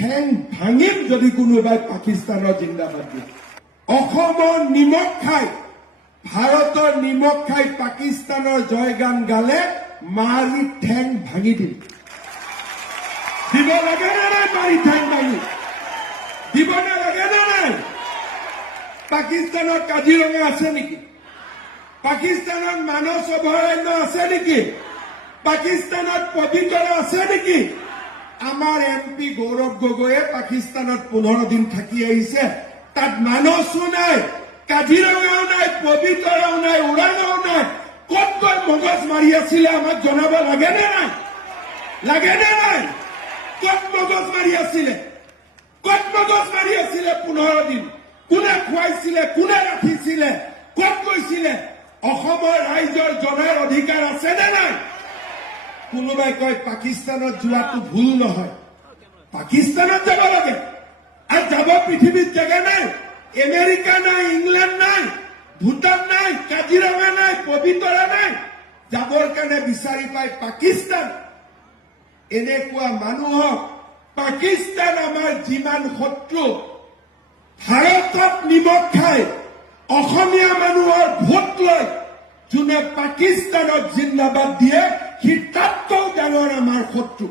ঠেং ভাঙিম যদি কোনোবাই পাকিস্তানৰ জিন্দাবাদ দিয়ে। অসমৰ নিমখ খাই, ভাৰতৰ নিমখ খাই পাকিস্তানৰ জয়গান গালে মাৰি ঠেং ভাঙি দিম। দিব লাগে নে নাই? মাৰি ঠেং ভাঙি দিব নালাগে নে নাই? পাকিস্তানত কাজিৰঙা আছে নেকি? পাকিস্তানত মানস অভয়াৰণ্য আছে নেকি? পাকিস্তানত পবিতৰা আছে নেকি? আমাৰ MP গৌৰৱ গগৈয়ে পাকিস্তানত 15 দিন থাকি আহিছে। তাত মানসো নাই, কাজিৰঙাও নাই, পবিতৰাও নাই, ওৰাঙাও নাই। ক'ত গৈ মগজ মাৰি আছিলে আমাক জনাব লাগে নে নাই? লাগে নে নাই? ক'ত মগজ মাৰি আছিলে? ক'ত মগজ মাৰি আছিলে 15 দিন? কোনে খুৱাইছিলে? কোনে ৰাখিছিলে? ক'ত গৈছিলে? অসমৰ ৰাইজৰ জনাৰ অধিকাৰ আছে নে নাই? কোনোবাই কয় পাকিস্তানত যোৱাটো ভুল নহয়। পাকিস্তানত যাব লাগে। আৰু যাব পৃথিৱীত জেগা নাই। আমেৰিকা নাই, ইংলেণ্ড নাই, ভূটান নাই, কাজিৰঙা নাই, পবিতৰা নাই। যাবৰ কাৰণে বিচাৰি পায় পাকিস্তান। এনেকুৱা মানুহক পাকিস্তান আমাৰ যিমান শত্ৰু, ভাৰতত নিমখ খাই অসমীয়া মানুহৰ ভোট লৈ যোনে পাকিস্তানত জিন্দাবাদ দিয়ে, সি তাতকৈ ডাঙৰ আমাৰ শত্ৰু।